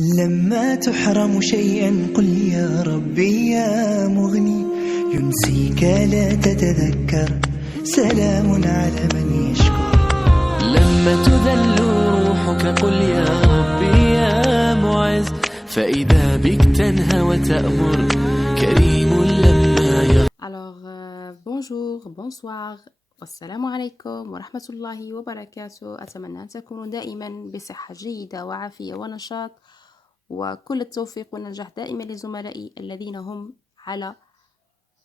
لما تحرم شيئا قل يا ربي يا مغني ينسيك لا تتذكر سلام على من يشكر. لما تذل روحك قل يا ربي يا معز فإذا بك تنهى وتأمر كريم لما يغفر. Alors, bonjour, bonsoir, والسلام عليكم ورحمة الله وبركاته. أتمنى أن تكونوا دائما بصحة جيدة وعافية ونشاط وكل التوفيق والنجاح دائما لزملائي الذين هم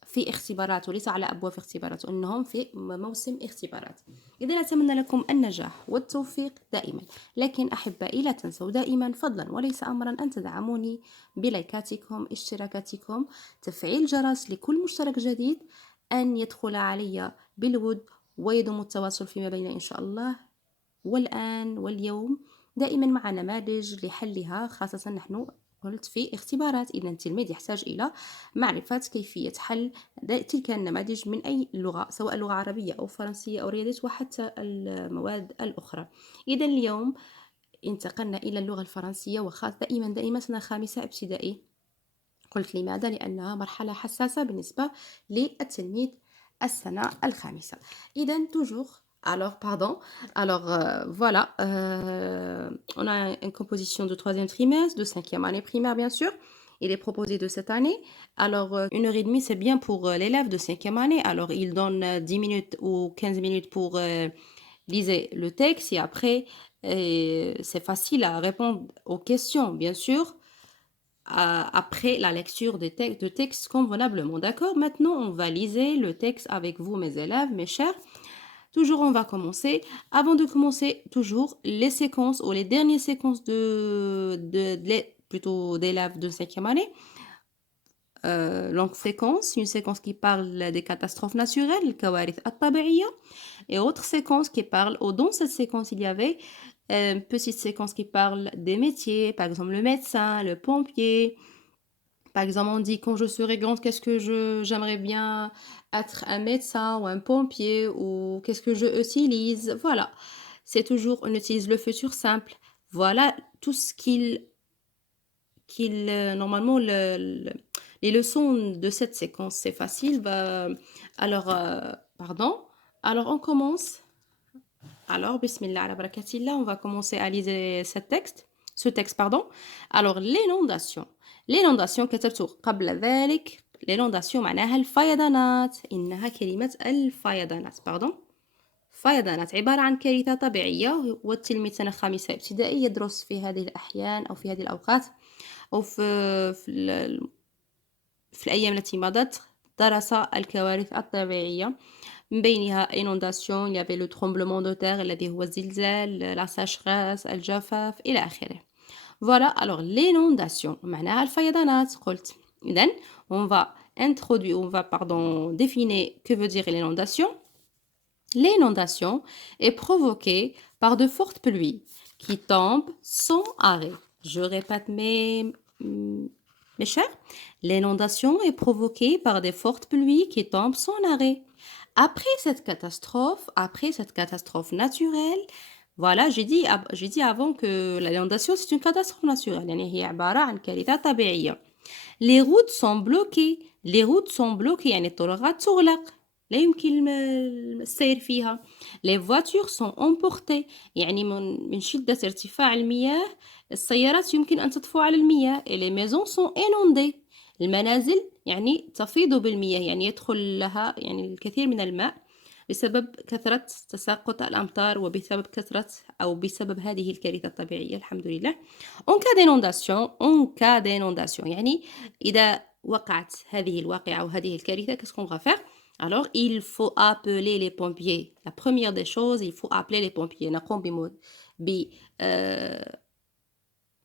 في اختبارات وليس على أبواب اختبارات، وأنهم في موسم اختبارات. إذا أتمنى لكم النجاح والتوفيق دائما، لكن أحبائي لا تنسوا دائما فضلا وليس أمرا أن تدعموني بلايكاتكم، اشتراكاتكم، تفعيل الجرس لكل مشترك جديد أن يدخل علي بالود ويدوم التواصل فيما بيننا إن شاء الله. والآن واليوم دائما مع نماذج لحلها، خاصة نحن قلت في اختبارات، إذا التلميذ يحتاج إلى معرفة كيفية حل تلك النماذج من أي لغة، سواء لغة عربية أو فرنسية أو رياضيات وحتى المواد الأخرى. إذا اليوم انتقلنا إلى اللغة الفرنسية، وخاصة دائما سنة خامسة ابتدائي. قلت لماذا؟ لأنها مرحلة حساسة بالنسبة للتلميذ السنة الخامسة. إذا toujours. Voilà, on a une composition de troisième trimestre, de cinquième année primaire bien sûr. Il est proposé de cette année. Alors, 1h30, c'est bien pour l'élève de cinquième année. Alors, il donne 10 minutes ou 15 minutes pour lire le texte et après, c'est facile à répondre aux questions, bien sûr, après la lecture de texte convenablement. D'accord? Maintenant, on va lire le texte avec vous, mes élèves, mes chers. Toujours, on va commencer. Avant de commencer, toujours, les séquences ou les dernières séquences plutôt d'élèves de 5e année. Longue séquence, une séquence qui parle des catastrophes naturelles, الكوارث الطبيعية, et autre séquence qui parle, dans cette séquence, il y avait une petite séquence qui parle des métiers, par exemple le médecin, le pompier. Par exemple, on dit quand je serai grande, qu'est-ce que j'aimerais bien être un médecin ou un pompier, ou qu'est-ce que je utilise. Voilà, c'est toujours, on utilise le futur simple. Voilà tout ce normalement, les leçons de cette séquence, c'est facile. Alors, on commence. Alors, bismillah ala barakatillah, on va commencer à lire ce texte. Alors, l'inondation كتبت قبل ذلك. l'inondation معناها الفيضانات. إنها كلمة الفيضانات فيضانات عبارة عن كارثة طبيعية. والتلميذ سنة خامسة ابتدائي يدرس في هذه الأحيان أو في هذه الأوقات أو في الأيام التي مضت درس الكوارث الطبيعية، من بينها inondation، il y avait le tremblement de terre الذي هو الزلزال، la sécheresse، الجفاف إلى آخره. Voilà, alors l'inondation معناها الفيضانات قلت. إذن on va définir que veut dire l'inondation. L'inondation est provoquée par de fortes pluies qui tombent sans arrêt. Je répète mes chers, l'inondation est provoquée par de fortes pluies qui tombent sans arrêt. Après cette catastrophe naturelle, voilà, j'ai dit avant que l'inondation c'est une catastrophe naturelle. يعني هي عبارة عن كارثة طبيعية. Les routes sont bloquées. يعني الطرقات تغلق، لا يمكن السير فيها. Les voitures sont emportées. يعني من شدة ارتفاع المياه السيارات يمكن أن تطفو على المياه. Et les maisons sont inondées. المنازل يعني تفيض بالمياه، يعني يدخل لها يعني الكثير من الماء بسبب كثرة تساقط الأمطار بسبب هذه الكارثة الطبيعية. الحمد لله. En cas d'inondation يعني إذا وقعت هذه الواقعة أو هذه الكارثة، qu'est-ce qu'on va faire? Alors, il faut appeler les pompiers. La première des choses, il faut appeler les pompiers. نقوم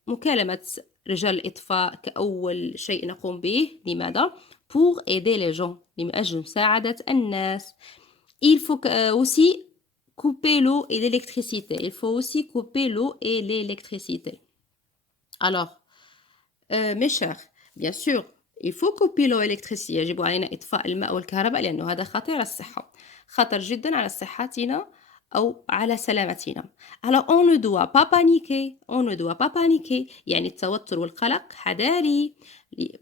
بمكالمة رجال الإطفاء كأول شيء نقوم به. لماذا؟ Pour aider les gens، لأجل مساعدة الناس. Il faut aussi couper l'eau et l'électricité. Alors, mes chers, bien sûr, il faut couper l'eau et l'électricité. يجب علينا إطفاء الماء والكهرباء لأنه هذا خطر جدا على صحتنا أو على سلامتنا. Alors on ne doit pas paniquer, on ne doit pas paniquer. يعني التوتر والقلق حذاري.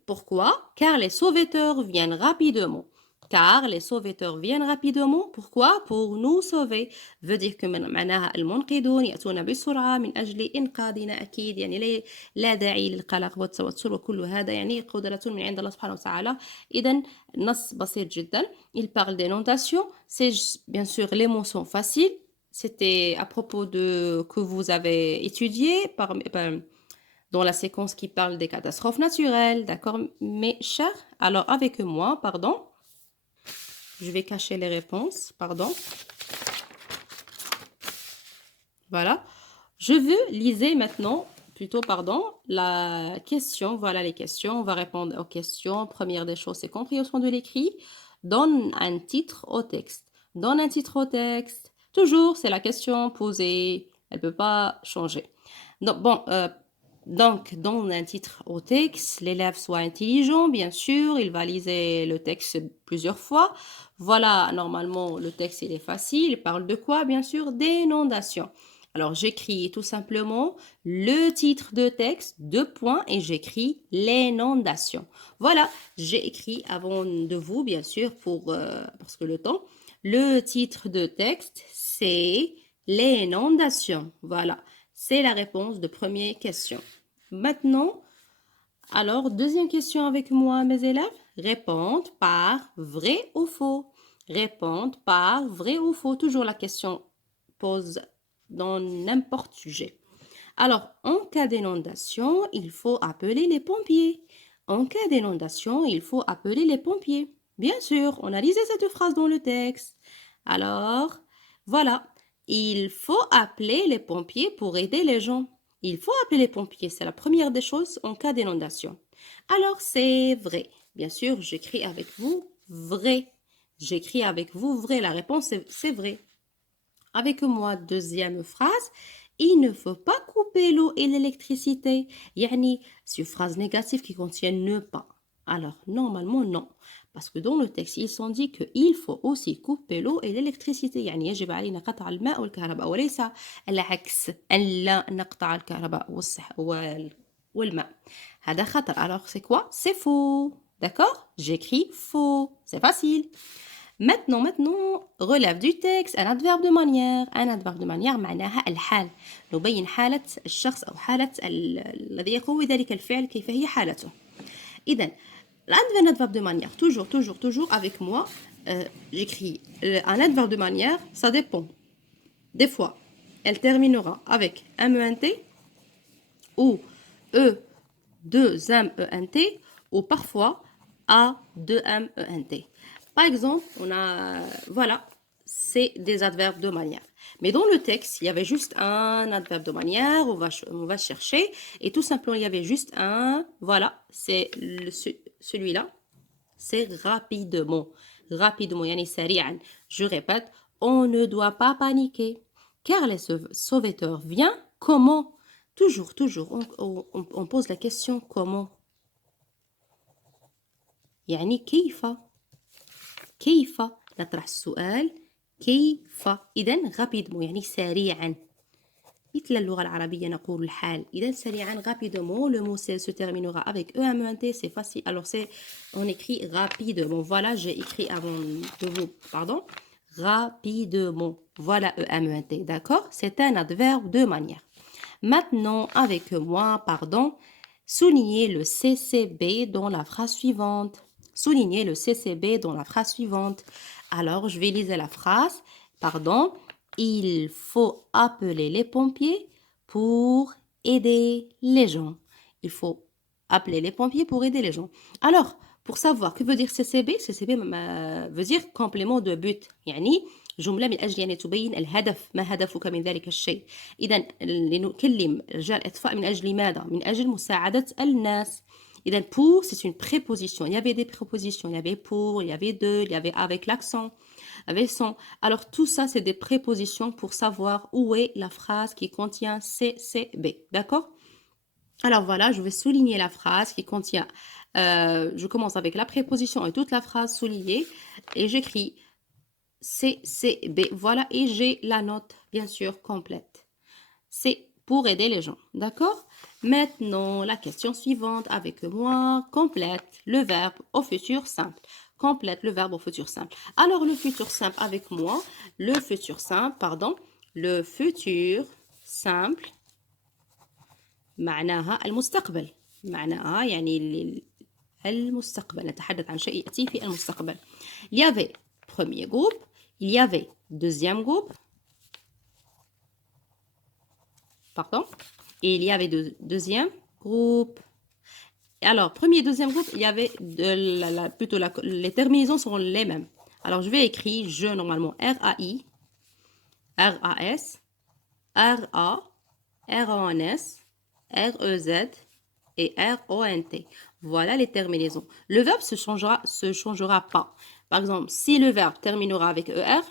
Pourquoi? Car les sauveteurs viennent rapidement. Car les sauveteurs viennent rapidement. Pourquoi? Pour nous sauver. veut dire que معناها المنقذون يأتون بسرعة من أجل إنقاذنا أكيد. يعني لا داعي للقلق والتوتر وكل هذا يعني قدرة من عند الله سبحانه وتعالى. إذن نص بسيط جدا. Il parle d'inondation. C'est bien sûr l'émotion facile. C'était à propos de que vous avez étudié dans la séquence qui parle des catastrophes naturelles. D'accord, mes chers? Alors, avec moi, pardon. Je vais cacher les réponses, pardon. Voilà. Je veux liser maintenant, plutôt, pardon, la question. Voilà les questions. On va répondre aux questions. Première des choses, c'est compréhension de l'écrit. Donne un titre au texte. Donne un titre au texte. Toujours, c'est la question posée. Elle ne peut pas changer. Donc, bon, donc, donne un titre au texte. L'élève soit intelligent, bien sûr. Il va liser le texte plusieurs fois. Voilà, normalement, le texte, il est facile. Il parle de quoi? Bien sûr, d'inondation. Alors, j'écris tout simplement le titre de texte, 2 points, et j'écris l'inondation. Voilà, j'ai écrit avant de vous, bien sûr, parce que le temps. Le titre de texte, c'est l'inondation. Voilà, c'est la réponse de première question. Maintenant, alors, deuxième question avec moi, mes élèves. Répondre par vrai ou faux. Répondre par vrai ou faux. Toujours la question pose dans n'importe sujet. Alors, en cas d'inondation, il faut appeler les pompiers. En cas d'inondation, il faut appeler les pompiers. Bien sûr, on a lisé cette phrase dans le texte. Alors, voilà, il faut appeler les pompiers pour aider les gens. Il faut appeler les pompiers, c'est la première des choses en cas d'inondation. Alors, c'est vrai. Bien sûr, j'écris avec vous vrai. J'écris avec vous vrai. La réponse, c'est vrai. Avec moi, deuxième phrase. Il ne faut pas couper l'eau et l'électricité. Yani, c'est une phrase négative qui contient ne pas. Alors, normalement, non. Parce que dans le texte, ils sont dit qu'il faut aussi couper l'eau et l'électricité. يعني يجب علينا قطع الماء والكهرباء وليس العكس أن لا نقطع الكهرباء والماء. هذا خطر. Alors, c'est quoi? C'est faux. D'accord? J'écris faux. C'est facile. Maintenant, relève du texte un adverbe de manière. Un adverbe de manière معناها الحال. نبين حالة الشخص أو حالة الذي يقوم بذلك الفعل كيف هي حالته. إذن un adverbe de manière. Toujours avec moi. J'écris un adverbe de manière. Ça dépend. Des fois, elle terminera avec MENT ou E2MENT ou parfois A2MENT. Par exemple, on a, voilà, c'est des adverbes de manière. Mais dans le texte, il y avait juste un adverbe de manière, on va chercher, et tout simplement, il y avait juste un, voilà, c'est celui-là, c'est rapidement, yani sari'an. Je répète, on ne doit pas paniquer, car les sauveteurs viennent, comment? Toujours, on pose la question, comment? يعني كيف نطرح السؤال كيف إذن rapidement يعني سريعا مثل اللغة العربية نقول الحال إذن سريعا rapidement le mot se terminera avec EMENT c'est facile alors on écrit rapidement voilà j'ai écrit avant de vous pardon rapidement voilà EMENT d'accord c'est un adverbe de manière maintenant avec moi pardon soulignez le CCB dans la phrase suivante. Soulignez le CCB dans la phrase suivante. Alors, je vais lire la phrase. Pardon. Il faut appeler les pompiers pour aider les gens. Il faut appeler les pompiers pour aider les gens. Alors, pour savoir que veut dire CCB, CCB veut dire complément de but. يعني جملة من أجل يعني تبين الهدف ما هدفك من ذلك الشيء إذا نكلم رجال إطفاء من أجل ماذا؟ من أجل مساعدة الناس إذا pour c'est une préposition il y avait des prépositions il y avait pour, il y avait de, il y avait avec l'accent avec son alors tout ça c'est des prépositions pour savoir où est la phrase qui contient CCB d'accord alors voilà je vais souligner la phrase qui contient je commence avec la préposition et toute la phrase soulignée et j'écris C, B. Voilà, et j'ai la note, bien sûr, complète. C'est pour aider les gens, d'accord? Maintenant, la question suivante avec moi, complète le verbe au futur simple. Complète le verbe au futur simple. Alors, le futur simple avec moi, le futur simple, pardon, le futur simple, معناها المستقبل. معناها يعني المستقبل. نتحدث عن شيء يأتي في المستقبل. Il y avait premier groupe, il y avait deuxième groupe, pardon, et il y avait deuxième groupe. Alors, premier, deuxième groupe, il y avait plutôt les terminaisons sont les mêmes. Alors, je vais écrire je normalement R-A-I, R-A-S, R-A, R-O-N-S, R-E-Z et R-O-N-T. Voilà les terminaisons. Le verbe se changera pas. Par exemple, si le verbe terminera avec ER,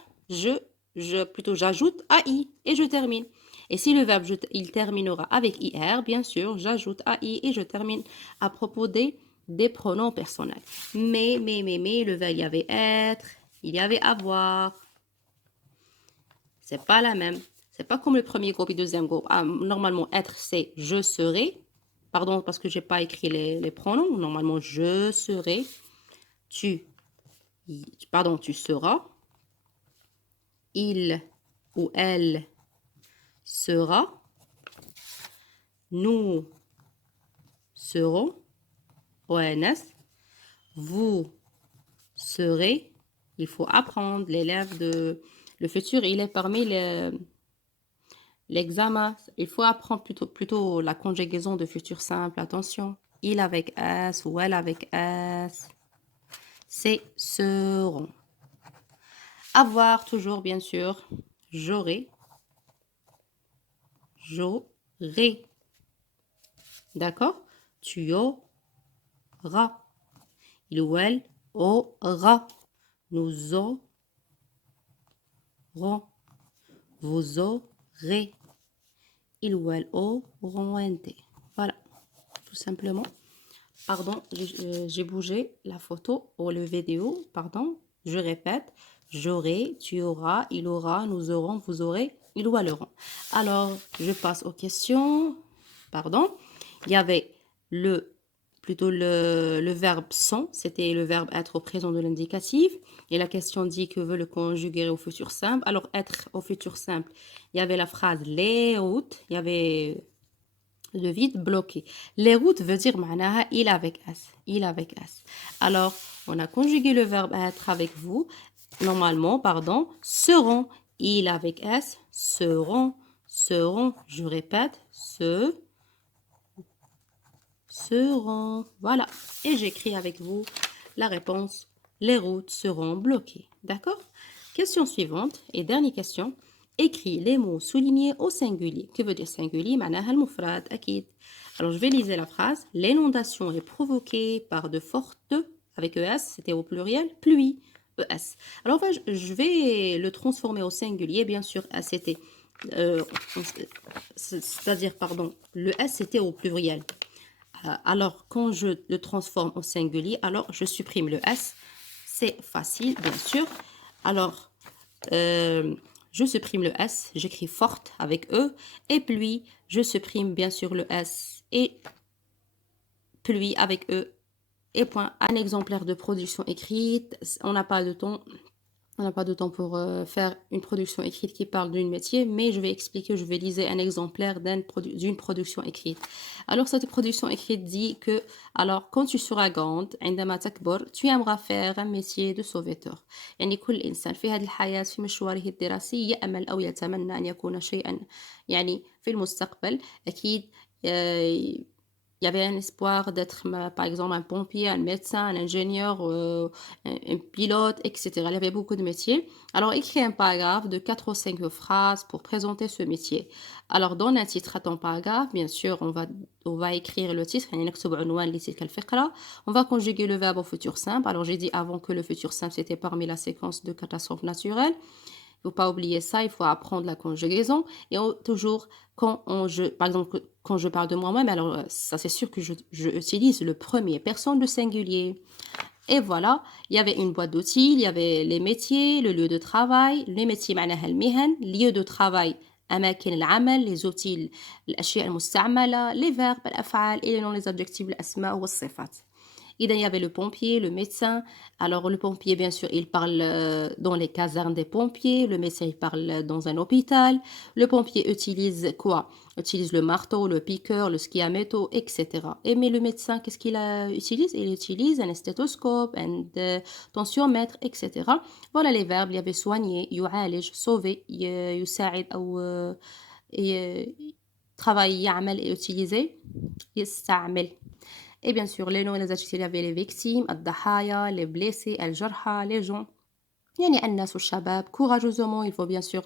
j'ajoute AI et je termine. Et si le verbe il terminera avec IR, bien sûr, j'ajoute AI et je termine à propos des pronoms personnels. Mais, le verbe, il y avait être, il y avait avoir. C'est pas la même. C'est pas comme le premier groupe et le deuxième groupe. Ah, normalement, être, c'est je serai. Pardon, parce que j'ai pas écrit les pronoms. Normalement, je serai. Tu seras. Il ou elle sera. Nous serons. ONS. Vous serez. Il faut apprendre. L'élève de le futur, il est parmi l'examen. Il faut apprendre plutôt la conjugaison de futur simple. Attention. Il avec S ou elle avec S. C'est seront. Avoir toujours, bien sûr. J'aurai. J'aurai. D'accord? Tu auras. Il ou elle aura. Nous aurons. Vous aurez. Il ou elle auront un T. Voilà. Tout simplement. Pardon, j'ai bougé la photo ou le vidéo. Pardon. Je répète. J'aurai, tu auras, il aura, nous aurons, vous aurez, ils ou elles auront. Alors, je passe aux questions. Pardon. Il y avait le verbe sont, c'était le verbe être au présent de l'indicatif. Et la question dit que veut le conjuguer au futur simple. Alors, être au futur simple, il y avait la phrase les routes, il y avait le vide bloqué. Les routes veut dire معناها il avec S. Il avec S. Alors, on a conjugué le verbe être avec vous. Normalement, pardon, seront. Il avec S. Seront. Je répète, seront. Voilà. Et j'écris avec vous la réponse. Les routes seront bloquées. D'accord? Question suivante et dernière question. Écris les mots soulignés au singulier. Que veut dire singulier? معناها المفرد أكيد. Alors, je vais lire la phrase. L'inondation est provoquée par de fortes, avec ES, c'était au pluriel, pluie, ES. Alors, je vais le transformer au singulier. Bien sûr, c'était, c'est-à-dire, pardon, le S, c'était au pluriel. Alors, quand je le transforme au singulier, alors je supprime le S. C'est facile, bien sûr. Alors, je supprime le S, j'écris forte avec E. Et pluie, je supprime bien sûr le S et pluie avec E. Et point, un exemplaire de production écrite. On n'a pas de temps. On n'a pas de temps pour faire une production écrite qui parle d'un métier, mais je vais expliquer, je vais liser un exemplaire d'une production écrite. Alors, cette production écrite dit que, alors, quand tu seras grande, عندما تكبر, tu aimeras faire un métier de sauveteur. يعني كل إنسان في هذه الحياة في مشواره الدراسي يأمل أو يتمنى أن يكون شيئا يعني في المستقبل أكيد il y avait un espoir d'être, par exemple, un pompier, un médecin, un ingénieur, un pilote, etc. Il y avait beaucoup de métiers. Alors, écris un paragraphe de 4 ou 5 phrases pour présenter ce métier. Alors, donne un titre à ton paragraphe. Bien sûr, on va écrire le titre. On va conjuguer le verbe au futur simple. Alors, j'ai dit avant que le futur simple, c'était parmi la séquence de catastrophes naturelles. Il ne faut pas oublier ça, il faut apprendre la conjugaison. Et toujours, par exemple, quand je parle de moi-même, alors ça c'est sûr que je utilise le premier personne de singulier. Et voilà, il y avait une boîte d'outils, il y avait les métiers, le lieu de travail. Les métiers معناها المهن, lieu de travail أماكن العمل, les outils الأشياء المستعملة, les verbes الأفعال et les noms les adjectifs الأسماء والصفات. Il y avait le pompier, le médecin. Alors, le pompier, bien sûr, il parle dans les casernes des pompiers. Le médecin, il parle dans un hôpital. Le pompier utilise quoi? Utilise le marteau, le piqueur, le ski à métaux, etc. Mais le médecin, qu'est-ce qu'il utilise? Il utilise un stéthoscope, un tensiomètre, etc. Voilà les verbes. Il y avait soigner, يعالج, sauver, يساعد أو travailler, يعمل et utiliser, يستعمل. Et bien sûr, les noms et les adjectifs, il y avait les victimes, الضحايا, les blessés, الجرحى, les gens. يعني الناس والشباب, courageusement, il faut bien sûr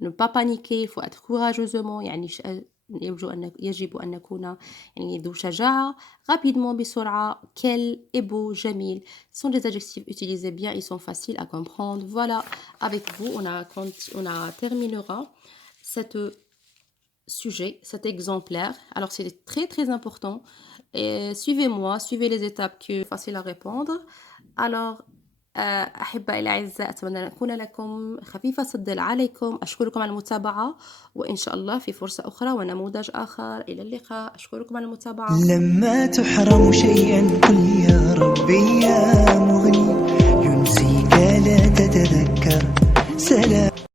ne pas paniquer, il faut être courageusement, يعني يجب أن نكون يعني ذو شجاعة, rapidement, بسرعة, quel est beau, جميل. Ce sont des adjectifs utilisés bien, ils sont faciles à comprendre. Voilà, avec vous, on a terminera cette sujet, cet exemplaire. Alors, c'est très très important. Et suivez-moi, suivez les étapes qui sont faciles à répondre. Alors, أحبائي الأعزاء أتمنى أن أكون لكم خفيفة الصدر عليكم. أشكركم على المتابعة وإن شاء الله في فرصة أخرى ونموذج آخر. إلى اللقاء. أشكركم على المتابعة. لما تحرم شيئا قل يا